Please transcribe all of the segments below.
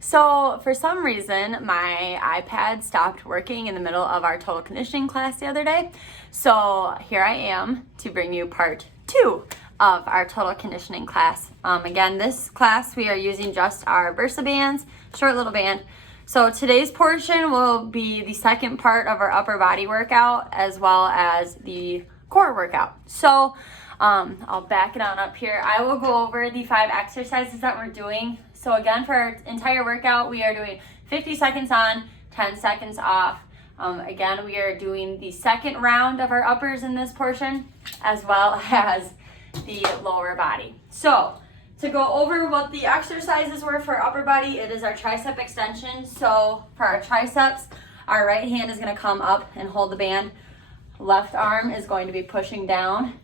So for some reason, my iPad stopped working in the middle of our total conditioning class the other day. So here I am to bring you part 2 of our total conditioning class. Again, this class we are using just our VersaBands, short little band. So today's portion will be the second part of our upper body workout as well as the core workout. So I'll back it on up here. I will go over the 5 exercises that we're doing. So again, for our entire workout, we are doing 50 seconds on, 10 seconds off. Again, we are doing the second round of our uppers in this portion, as well as the lower body. So to go over what the exercises were for upper body, it is our tricep extension. So for our triceps, our right hand is going to come up and hold the band. Left arm is going to be pushing down.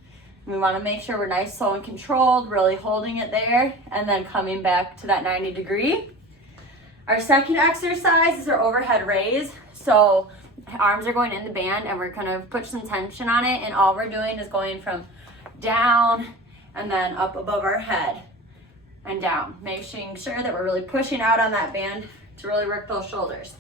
We want to make sure we're nice, slow, and controlled, really holding it there, and then coming back to that 90 degree. Our second exercise is our overhead raise. So arms are going in the band, and we're going to put some tension on it, and all we're doing is going from down and then up above our head and down, making sure that we're really pushing out on that band to really work those shoulders.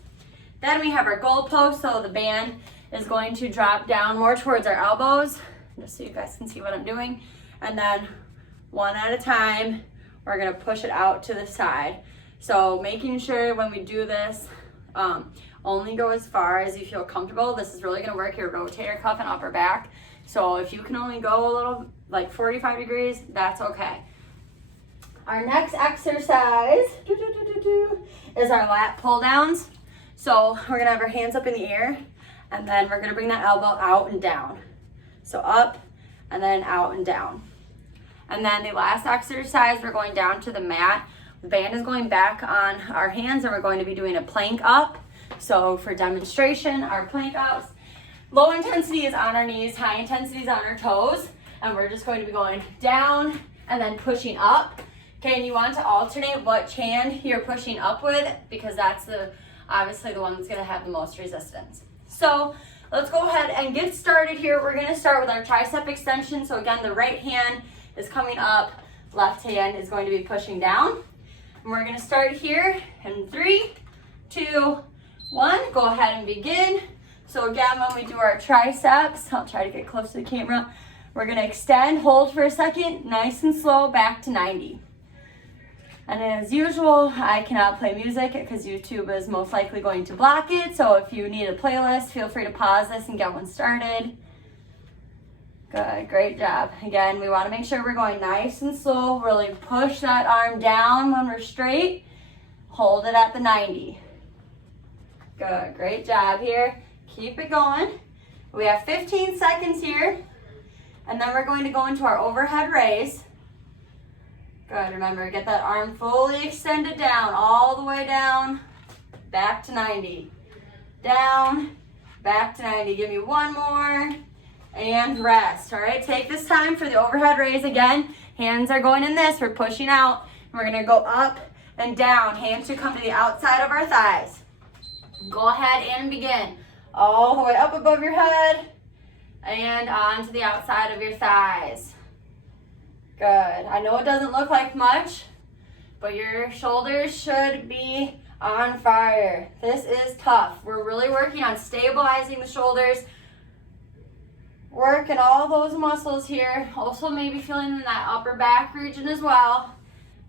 Then we have our goal post, so the band is going to drop down more towards our elbows, just so you guys can see what I'm doing. And then one at a time, we're gonna push it out to the side. So making sure when we do this, only go as far as you feel comfortable. This is really gonna work your rotator cuff and upper back. So if you can only go a little, like 45 degrees, that's okay. Our next exercise is our lat pull downs. So we're gonna have our hands up in the air, and then we're gonna bring that elbow out and down. So up and then out and down. And then the last exercise, we're going down to the mat. The band is going back on our hands, and we're going to be doing a plank up. So for demonstration, our plank ups, low intensity is on our knees, high intensity is on our toes, and we're just going to be going down and then pushing up. Okay, and you want to alternate what hand you're pushing up with, because that's obviously the one that's gonna have the most resistance. So let's go ahead and get started here. We're gonna start with our tricep extension. So again, the right hand is coming up, left hand is going to be pushing down. And we're gonna start here in 3, 2, 1. Go ahead and begin. So again, when we do our triceps, I'll try to get close to the camera. We're gonna extend, hold for a second, nice and slow, back to 90. And as usual, I cannot play music because YouTube is most likely going to block it. So if you need a playlist, feel free to pause this and get one started. Good, great job. Again, we want to make sure we're going nice and slow. Really push that arm down when we're straight. Hold it at the 90. Good, great job here. Keep it going. We have 15 seconds here. And then we're going to go into our overhead raise. Good, remember, get that arm fully extended down, all the way down, back to 90. Down, back to 90. Give me one more, and rest. All right, take this time for the overhead raise again. Hands are going in this, we're pushing out. We're gonna go up and down. Hands should come to the outside of our thighs. Go ahead and begin. All the way up above your head, and onto the outside of your thighs. Good. I know it doesn't look like much, but your shoulders should be on fire. This is tough. We're really working on stabilizing the shoulders, working all those muscles here. Also maybe feeling in that upper back region as well.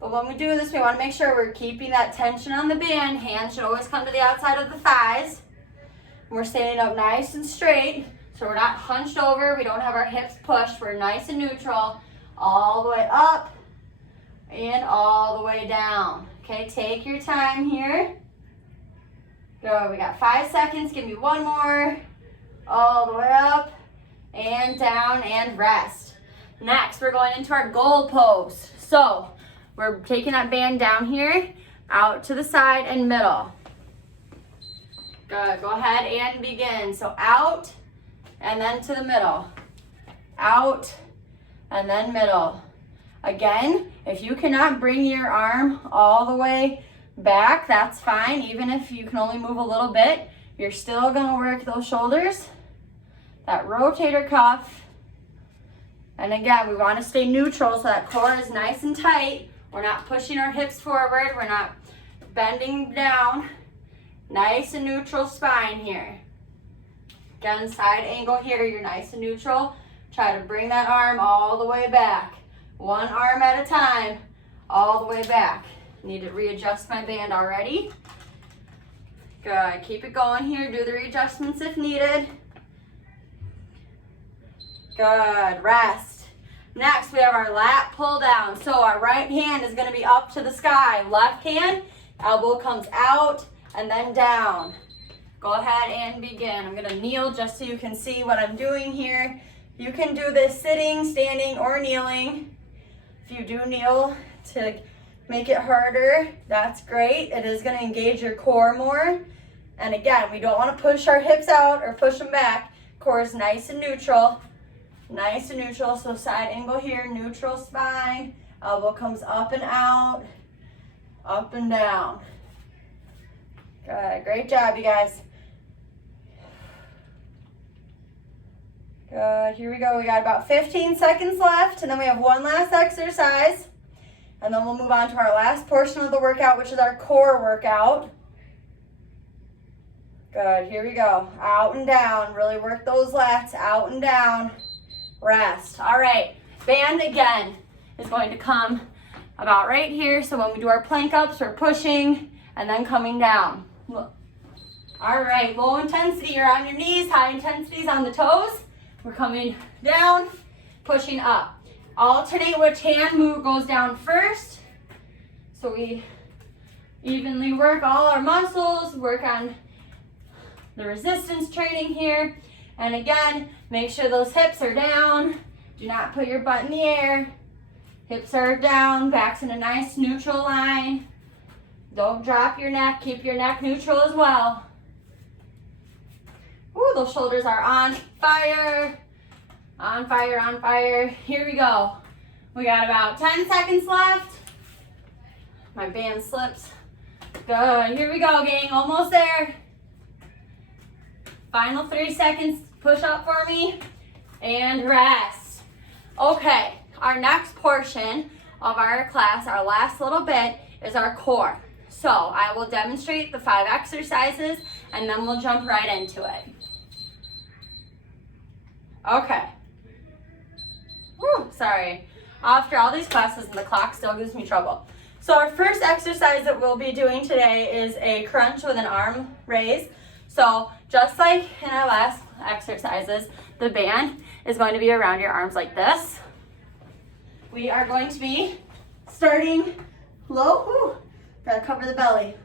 But when we do this, we want to make sure we're keeping that tension on the band. Hands should always come to the outside of the thighs. And we're standing up nice and straight, so we're not hunched over. We don't have our hips pushed. We're nice and neutral. All the way up and all the way down. Okay, take your time here. Go, we got 5 seconds. Give me one more. All the way up and down, and rest. Next, we're going into our goal pose. So we're taking that band down here, out to the side and middle. Good, go ahead and begin. So out and then to the middle. Out and then middle. Again, if you cannot bring your arm all the way back, that's fine. Even if you can only move a little bit, you're still gonna work those shoulders, that rotator cuff. And again, we wanna stay neutral so that core is nice and tight. We're not pushing our hips forward. We're not bending down, nice and neutral spine here. Again, side angle here, you're nice and neutral. Try to bring that arm all the way back. One arm at a time, all the way back. Need to readjust my band already. Good, keep it going here. Do the readjustments if needed. Good, rest. Next, we have our lat pull down. So our right hand is gonna be up to the sky. Left hand, elbow comes out and then down. Go ahead and begin. I'm gonna kneel just so you can see what I'm doing here. You can do this sitting, standing, or kneeling. If you do kneel to make it harder, that's great. It is gonna engage your core more. And again, we don't wanna push our hips out or push them back. Core is nice and neutral. Nice and neutral, so side angle here, neutral spine. Elbow comes up and out, up and down. Good, great job, you guys. Good, here we go. We got about 15 seconds left, and then we have one last exercise. And then we'll move on to our last portion of the workout, which is our core workout. Good, here we go. Out and down, really work those lats, out and down. Rest. All right, band again is going to come about right here. So when we do our plank ups, we're pushing and then coming down. All right, low intensity, you're on your knees, high intensity is on the toes. We're coming down, pushing up. Alternate which hand move goes down first. So we evenly work all our muscles, work on the resistance training here. And again, make sure those hips are down. Do not put your butt in the air. Hips are down, back's in a nice neutral line. Don't drop your neck, keep your neck neutral as well. Ooh, those shoulders are on fire. On fire, on fire. Here we go. We got about 10 seconds left. My band slips. Good, here we go, gang, almost there. Final 3 seconds, push up for me, and rest. Okay, our next portion of our class, our last little bit, is our core. So I will demonstrate the 5 exercises, and then we'll jump right into it. Okay. Whew, sorry. After all these classes, the clock still gives me trouble. So our first exercise that we'll be doing today is a crunch with an arm raise. So just like in our last exercises, the band is going to be around your arms like this. We are going to be starting low. Ooh, gotta cover the belly.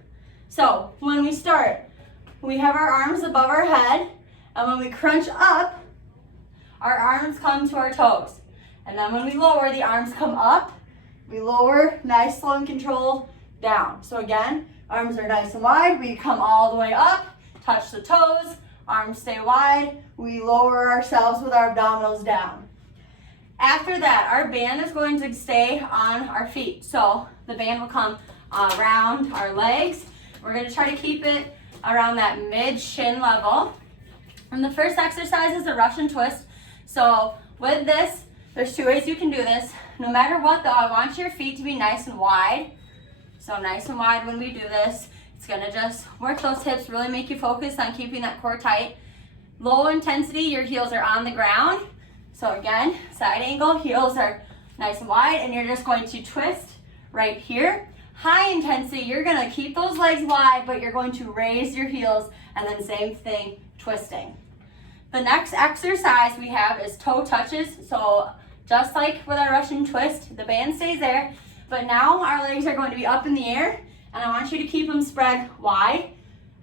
So when we start, we have our arms above our head, and when we crunch up, our arms come to our toes. And then when we lower, the arms come up. We lower, nice, slow, and controlled, down. So again, arms are nice and wide. We come all the way up, touch the toes, arms stay wide. We lower ourselves with our abdominals down. After that, our band is going to stay on our feet. So the band will come around our legs. We're going to try to keep it around that mid-shin level. And the first exercise is a Russian twist. So with this, there's 2 ways you can do this. No matter what though, I want your feet to be nice and wide. So nice and wide when we do this. It's gonna just work those hips, really make you focus on keeping that core tight. Low intensity, your heels are on the ground. So again, side angle, heels are nice and wide, and you're just going to twist right here. High intensity, you're gonna keep those legs wide, but you're going to raise your heels, and then same thing, twisting. The next exercise we have is toe touches. So just like with our Russian twist, the band stays there, but now our legs are going to be up in the air, and I want you to keep them spread wide.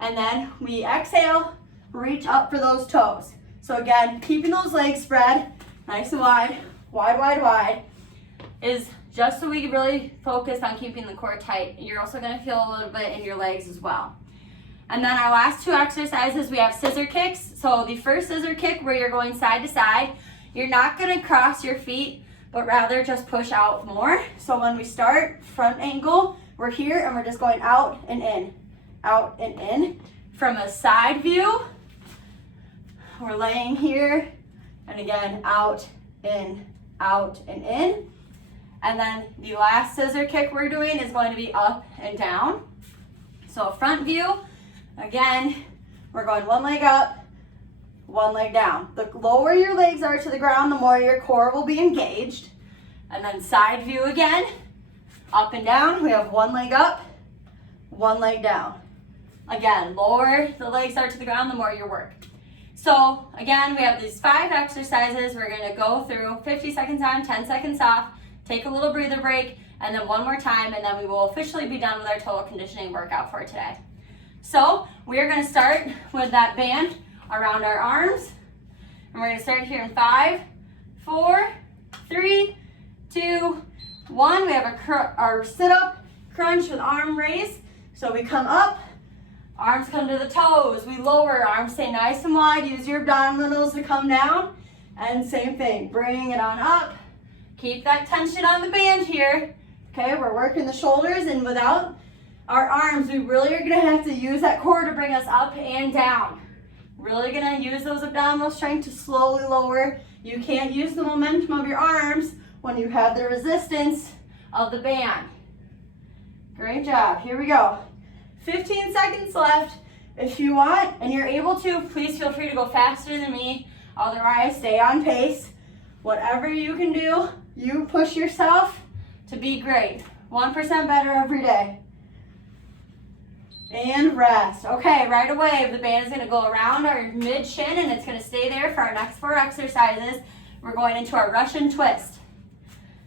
And then we exhale, reach up for those toes. So again, keeping those legs spread nice and wide, wide, wide, wide, is just so we can really focus on keeping the core tight. You're also gonna feel a little bit in your legs as well. And then our last 2 exercises, we have scissor kicks. So the first scissor kick, where you're going side to side, you're not gonna cross your feet, but rather just push out more. So when we start, front angle, we're here and we're just going out and in, out and in. From a side view, we're laying here, and again, out, in, out, and in. And then the last scissor kick we're doing is going to be up and down. So front view, again, we're going one leg up, one leg down. The lower your legs are to the ground, the more your core will be engaged. And then side view again, up and down. We have one leg up, one leg down. Again, lower the legs are to the ground, the more your work. So again, we have these 5 exercises. We're gonna go through 50 seconds on, 10 seconds off, take a little breather break, and then one more time, and then we will officially be done with our total conditioning workout for today. So we are gonna start with that band around our arms. And we're gonna start here in 5, 4, 3, 2, 1. We have our sit-up crunch with arm raise. So we come up, arms come to the toes. We lower, arms stay nice and wide. Use your abdominals to come down. And same thing, bring it on up. Keep that tension on the band here. Okay, we're working the shoulders, and without our arms, we really are gonna have to use that core to bring us up and down. Really gonna use those abdominal strength to slowly lower. You can't use the momentum of your arms when you have the resistance of the band. Great job, here we go. 15 seconds left. If you want and you're able to, please feel free to go faster than me. Otherwise, stay on pace. Whatever you can do, you push yourself to be great. 1% better every day. And rest. Okay, right away, the band is gonna go around our mid shin and it's gonna stay there for our next 4 exercises. We're going into our Russian twist.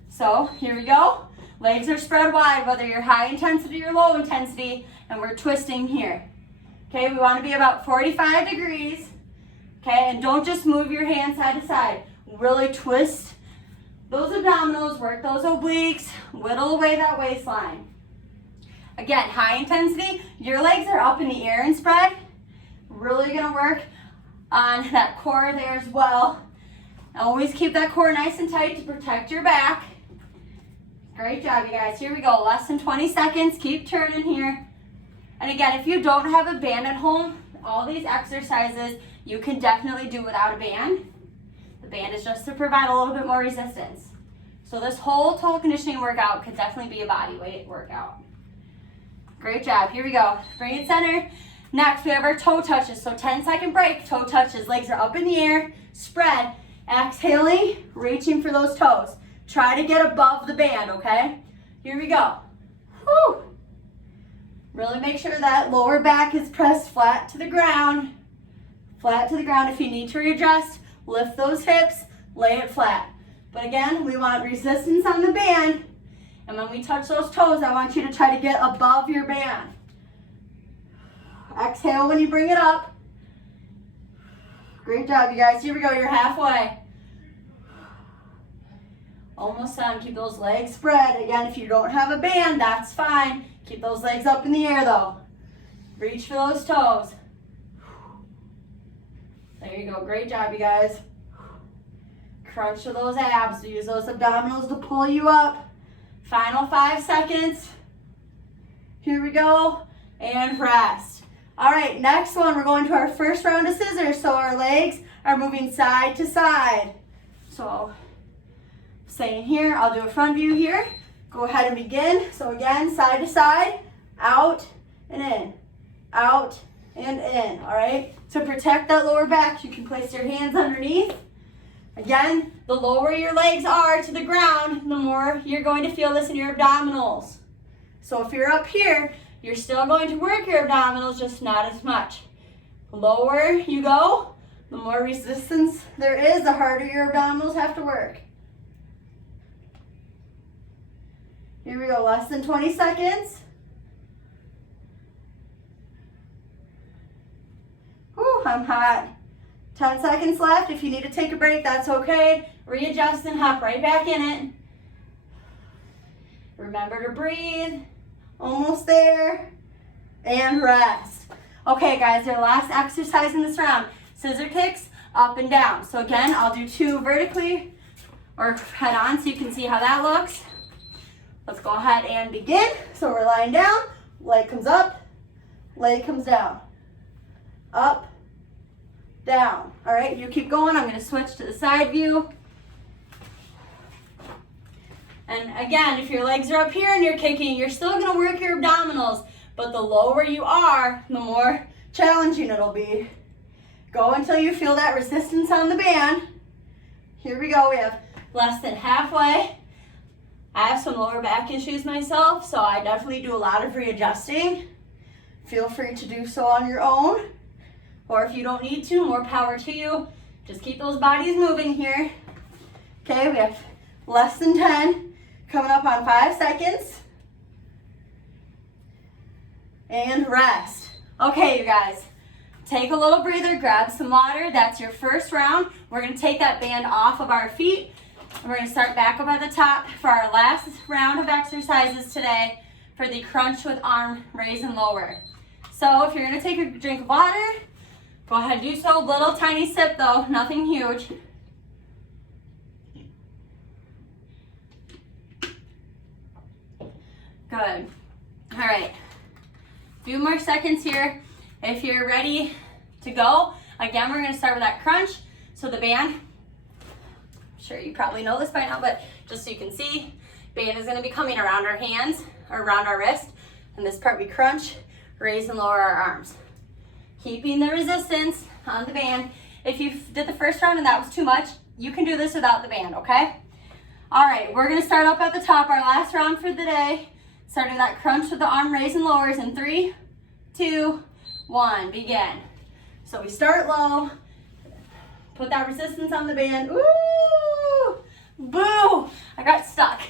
So here we go. Legs are spread wide, whether you're high intensity or low intensity, and we're twisting here. Okay, we wanna be about 45 degrees. Okay, and don't just move your hands side to side. Really twist those abdominals, work those obliques, whittle away that waistline. Again, high intensity, your legs are up in the air and spread. Really gonna work on that core there as well. Always keep that core nice and tight to protect your back. Great job, you guys. Here we go, less than 20 seconds. Keep turning here. And again, if you don't have a band at home, all these exercises you can definitely do without a band. The band is just to provide a little bit more resistance. So this whole total conditioning workout could definitely be a body weight workout. Great job, here we go. Bring it center. Next, we have our toe touches. So 10-second break, toe touches. Legs are up in the air, spread. Exhaling, reaching for those toes. Try to get above the band, okay? Here we go. Whew. Really make sure that lower back is pressed flat to the ground. Flat to the ground. If you need to readjust, lift those hips, lay it flat. But again, we want resistance on the band. And when we touch those toes, I want you to try to get above your band. Exhale when you bring it up. Great job, you guys. Here we go, you're halfway. Almost done. Keep those legs spread. Again, if you don't have a band, that's fine. Keep those legs up in the air though. Reach for those toes. There you go. Great job, you guys. Crunch to those abs. Use those abdominals to pull you up. Final 5 seconds. Here we go. And rest. All right, next one, we're going to our first round of scissors. So our legs are moving side to side. So staying here, I'll do a front view here. Go ahead and begin. So again, side to side, out and in, out and in, all right? To protect that lower back, you can place your hands underneath. Again, the lower your legs are to the ground, the more you're going to feel this in your abdominals. So if you're up here, you're still going to work your abdominals, just not as much. The lower you go, the more resistance there is, the harder your abdominals have to work. Here we go, less than 20 seconds. Whew, I'm hot. 10 seconds left. If you need to take a break, that's okay. Readjust and hop right back in it. Remember to breathe. Almost there. And rest. Okay, guys, our last exercise in this round. Scissor kicks up and down. So again, I'll do 2 vertically or head on so you can see how that looks. Let's go ahead and begin. So we're lying down, leg comes up, leg comes down, up, down. All right, you keep going. I'm gonna switch to the side view. And again, if your legs are up here and you're kicking, you're still gonna work your abdominals, but the lower you are, the more challenging it'll be. Go until you feel that resistance on the band. Here we go, we have less than halfway. I have some lower back issues myself, so I definitely do a lot of readjusting. Feel free to do so on your own, or if you don't need to, more power to you. Just keep those bodies moving here. Okay, we have less than 10, coming up on 5 seconds. And rest. Okay, you guys, take a little breather, grab some water. That's your first round. We're gonna take that band off of our feet, and we're gonna start back up at the top for our last round of exercises today for the crunch with arm raise and lower. So if you're gonna take a drink of water, go ahead and do so. Little tiny sip though, nothing huge. Good. All right. Few more seconds here. If you're ready to go, again, we're gonna start with that crunch. So the band, I'm sure you probably know this by now, but just so you can see, band is gonna be coming around our hands or around our wrist. And this part we crunch, raise and lower our arms. Keeping the resistance on the band. If you did the first round and that was too much, you can do this without the band, okay? All right, we're gonna start up at the top, our last round for the day. Starting that crunch with the arm raise and lowers in 3, 2, 1, begin. So we start low, put that resistance on the band. Ooh, boo, I got stuck.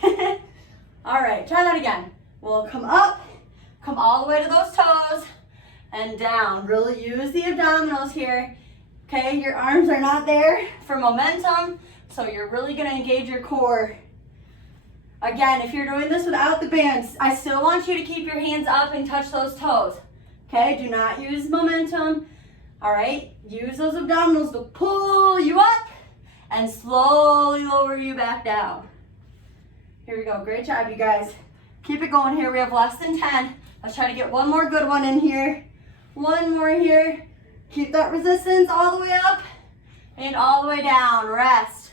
All right, try that again. We'll come up, come all the way to those toes, and down. Really use the abdominals here. Okay, your arms are not there for momentum, so you're really gonna engage your core. Again, if you're doing this without the bands, I still want you to keep your hands up and touch those toes. Okay, do not use momentum. All right, use those abdominals to pull you up and slowly lower you back down. Here we go, great job, you guys. Keep it going here, we have less than 10. Let's try to get one more good one in here. One more here. Keep that resistance all the way up and all the way down, rest.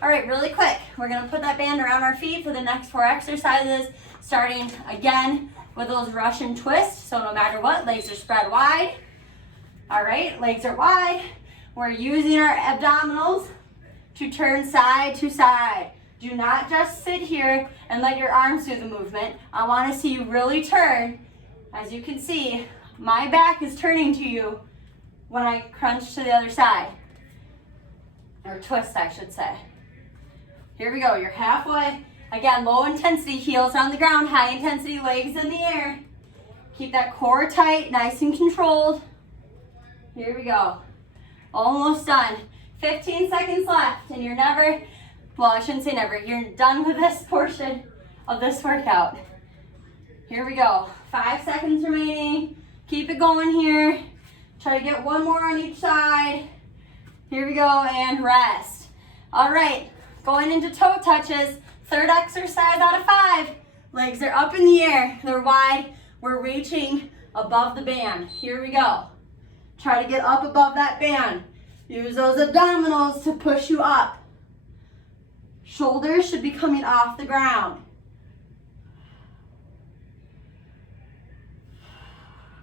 All right, really quick, we're gonna put that band around our feet for the next 4 exercises, starting again with those Russian twists. So no matter what, legs are spread wide. All right, legs are wide. We're using our abdominals to turn side to side. Do not just sit here and let your arms do the movement. I wanna see you really turn. As you can see, my back is turning to you when I crunch to the other side, or twist, I should say. Here we go, you're halfway. Again, low intensity, heels on the ground, high intensity, legs in the air. Keep that core tight, nice and controlled. Here we go. Almost done. 15 seconds left, and you're never, well, I shouldn't say never, you're done with this portion of this workout. Here we go, 5 seconds remaining. Keep it going here. Try to get one more on each side. Here we go, and rest. All right, going into toe touches. 3rd exercise out of 5. Legs are up in the air, they're wide. We're reaching above the band. Here we go. Try to get up above that band. Use those abdominals to push you up. Shoulders should be coming off the ground.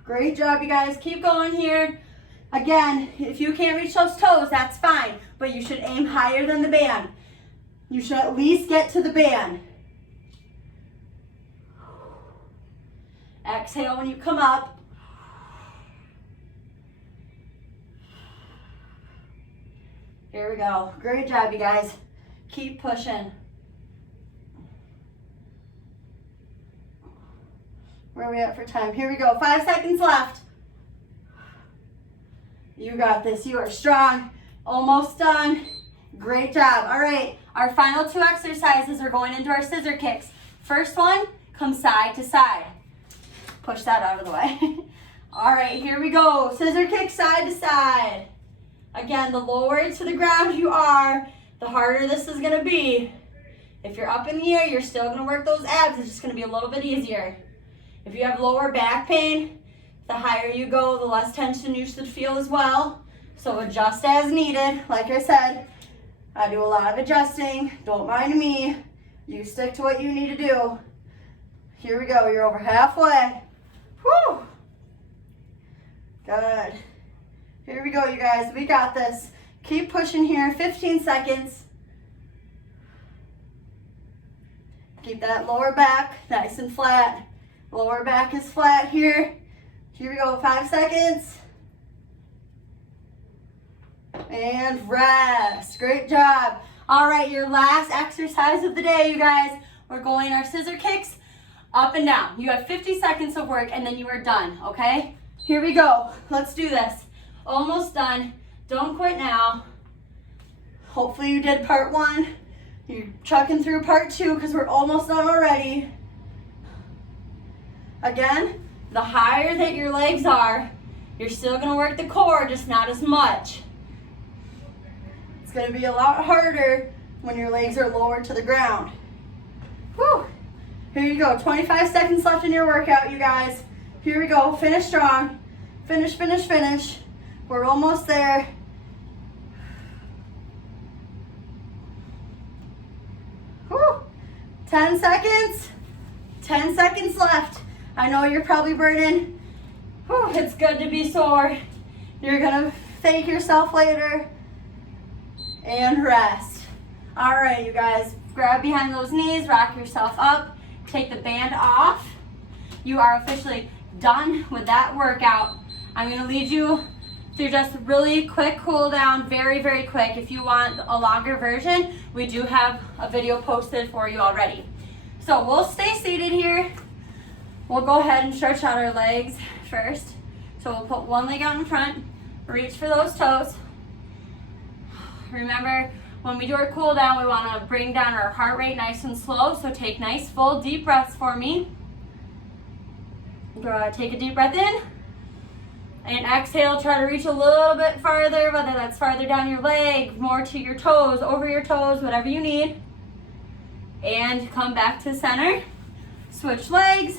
Great job, you guys. Keep going here. Again, if you can't reach those toes, that's fine, but you should aim higher than the band. You should at least get to the band. Exhale when you come up. Here we go. Great job, you guys. Keep pushing. Where are we at for time? Here we go. 5 seconds left. You got this. You are strong. Almost done. Great job. All right. Our final 2 exercises are going into our scissor kicks. First one, come side to side. Push that out of the way. All right, here we go. Scissor kick side to side. Again, the lower to the ground you are, the harder this is gonna be. If you're up in the air, you're still gonna work those abs. It's just gonna be a little bit easier. If you have lower back pain, the higher you go, the less tension you should feel as well. So adjust as needed. Like I said, I do a lot of adjusting. Don't mind me. You stick to what you need to do. Here we go. You're over halfway. Woo! Good. Here we go, you guys. We got this. Keep pushing here. 15 seconds. Keep that lower back nice and flat. Lower back is flat here. Here we go, 5 seconds. And rest. Great job. All right, your last exercise of the day, you guys. We're going our scissor kicks up and down. You have 50 seconds of work and then you are done, okay? Here we go. Let's do this. Almost done. Don't quit now. Hopefully you did part 1. You're chucking through part 2 because we're almost done already. Again, the higher that your legs are, you're still gonna work the core, just not as much. It's gonna be a lot harder when your legs are lower to the ground. Whew. Here you go, 25 seconds left in your workout, you guys. Here we go, finish strong. Finish, finish, finish. We're almost there. Whew. 10 seconds. 10 seconds left. I know you're probably burning. Whew, it's good to be sore. You're gonna thank yourself later. And rest. All right, you guys, grab behind those knees, rock yourself up, take the band off. You are officially done with that workout. I'm gonna lead you through just really quick cool down, very, very quick. If you want a longer version, we do have a video posted for you already. So we'll stay seated here. We'll go ahead and stretch out our legs first. So we'll put one leg out in front, reach for those toes. Remember, when we do our cool down, we want to bring down our heart rate nice and slow. So take nice, full, deep breaths for me. Take a deep breath in. And exhale, try to reach a little bit farther, whether that's farther down your leg, more to your toes, over your toes, whatever you need. And come back to center. Switch legs.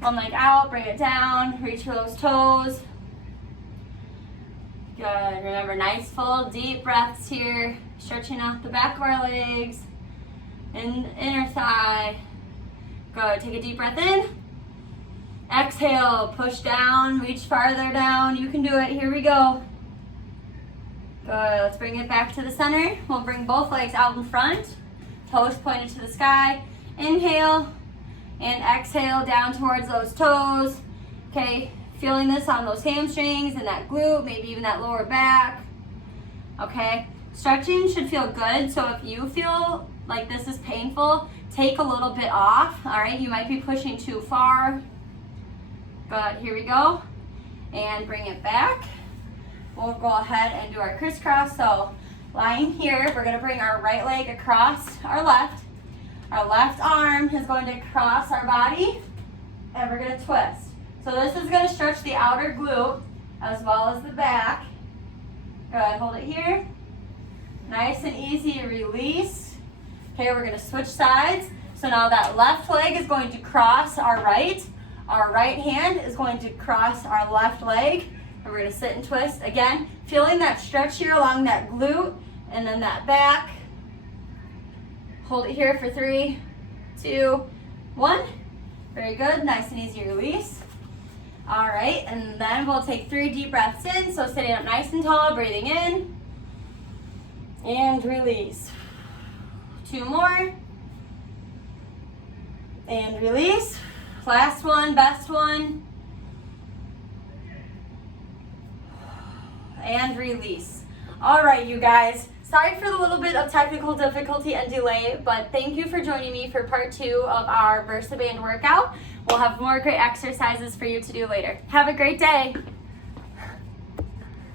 One leg out, bring it down, reach for those toes. Good, remember, nice full deep breaths here. Stretching out the back of our legs and inner thigh. Good, take a deep breath in. Exhale, push down, reach farther down. You can do it, here we go. Good, let's bring it back to the center. We'll bring both legs out in front. Toes pointed to the sky. Inhale. And exhale down towards those toes. Okay, feeling this on those hamstrings and that glute, maybe even that lower back. Okay, stretching should feel good. So if you feel like this is painful, take a little bit off. All right, you might be pushing too far. Good, here we go. And bring it back. We'll go ahead and do our crisscross. So lying here, we're gonna bring our right leg across our left. Our left arm is going to cross our body, and we're going to twist. So this is going to stretch the outer glute as well as the back. Good, hold it here. Nice and easy, release. Okay, we're going to switch sides. So now that left leg is going to cross our right. Our right hand is going to cross our left leg. And we're going to sit and twist. Again, feeling that stretch here along that glute and then that back. Hold it here for 3, 2, 1. Very good, nice and easy release. All right, and then we'll take 3 deep breaths in. So sitting up nice and tall, breathing in and release. 2 more and release. Last one, best one. And release. All right, you guys. Sorry for the little bit of technical difficulty and delay, but thank you for joining me for part 2 of our VersaBand workout. We'll have more great exercises for you to do later. Have a great day.